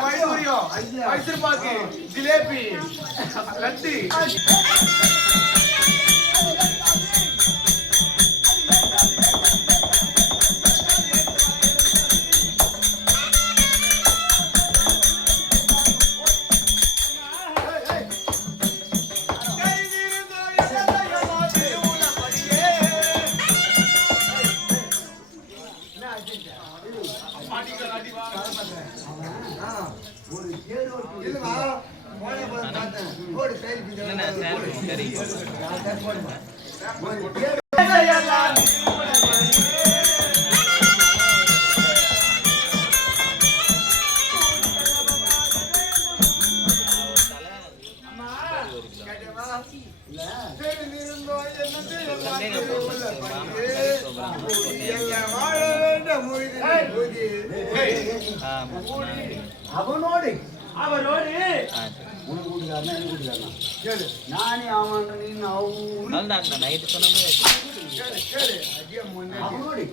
வைடூரியம், மைசூர் பாக்கு, ஜிலேபி, லட்டு. அவனோடு அவரோடு உனக்கு கூட்டுக்காரனா எனக்கு கூட்டுக்காரனா கேளு நானே அவன் நீ நைட்டு சொன்னமே அவனோடு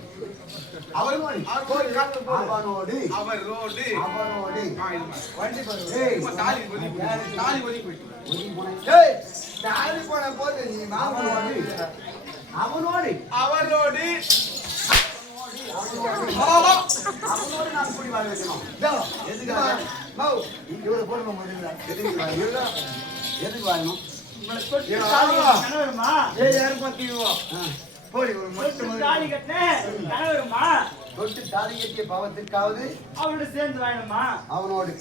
அவனோடு அவனோடு அவரோடு அவனோடு வண்டி தாலி போன போது நீ மாமனோடு அவனோடு அவரோடு அவனோடு நான் கூடி வாழ வைக்கணும் எதுக்காக இவ்வளவு போடணும் எதுக்கு வாழணும் கணவருமா போடி ஒரு மட்டும் தாலி கட்டினேன் கணவருமா தொட்டு தாலி கட்டிய பாவத்திற்காவது அவரோட சேர்ந்து வாழணுமா அவனோடு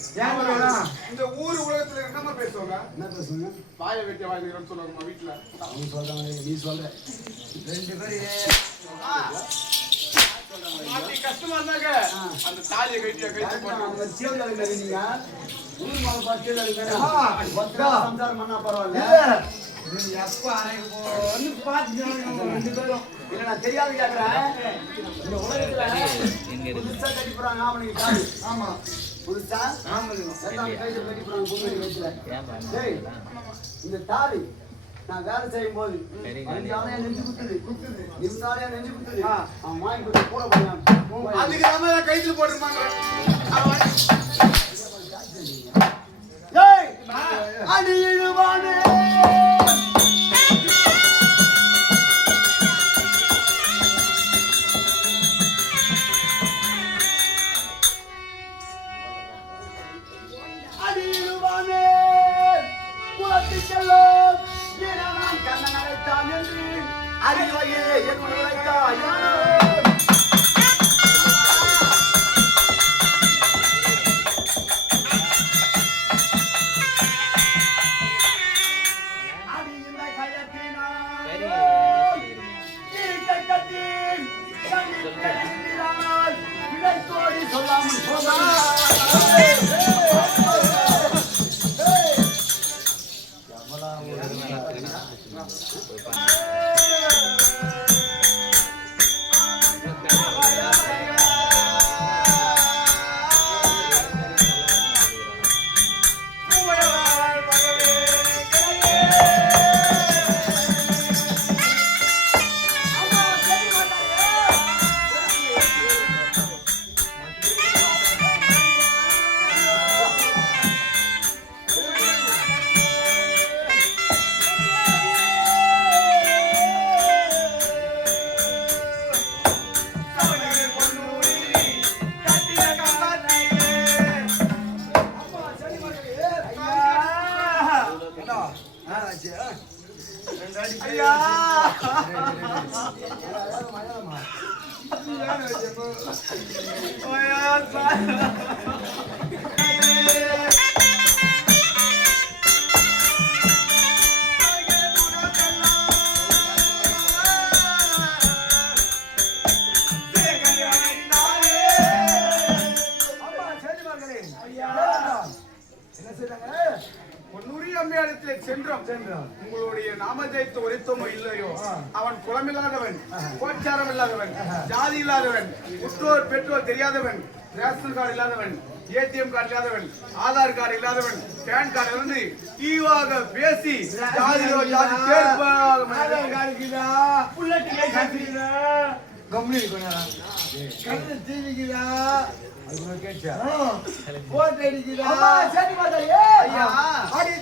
இந்த ஊர் உலகத்துல என்னமா பேசுவாங்க? என்ன பேசுங்க வாய வெட்டி வாழ்ந்துக்கிறோம்னு சொல்லுவாங்க வீட்டுல. அவங்க சொல்றாங்க நீ சொல்ற ரெண்டு பேரும் கஷ்டமா இருந்தாங்க அந்த தாலியை கட்டியா கட்டி போட்டு சீவல் நீங்க ஊர் மாலை பார்த்து சம்சாரம் பண்ணா பரவாயில்ல எப்ப அன்னைக்கு ஒண்ணு பார்த்து ரெண்டு பேரும் இல்ல நான் தெரியாது கேக்குறேன் இந்த உலகத்துல புதுசா கட்டி போறாங்க ஆமனுக்கு தாலி ஆமா புதுசா கையில கட்டி போறாங்க பொங்கல் வயசுல இந்த தாலி நான் வேலை செய்யும் போது நெஞ்சு குத்துது இருந்தாலே நெஞ்சு குத்துது அவன் வாங்கி கொடுத்து கூட போயான் அதுக்கு நம்ம கைத்துல போட்டுருப்பாங்க. அடியிடுவானே அடியிடுவானே குலத்திற்கெல்லாம் நான் கண்ணன் அழைத்தான் என்று அறிவையே என் அழைத்தாய் உங்களுடைய நாமஜெயத்தை உரைத்தோமோ இல்லையோ அவன் குலமில்லாதவன், கோச்சாரம் இல்லாதவன், ஜாதி இல்லாதவன், உற்றோர் பெற்றோர் தெரியாதவன், ரேஷன் கார்டு இல்லாதவன், ஏடிஎம் கார்டு இல்லாதவன், ஆதார் கார்டு இல்லாதவன், பேன் கார்டு இருந்து ஈவாக பேசி ஜாதியோ ஜாதி கோட்டை அடிக்குதா அம்மா, சேட்டி பார்த்தாலே ஐயா. அடி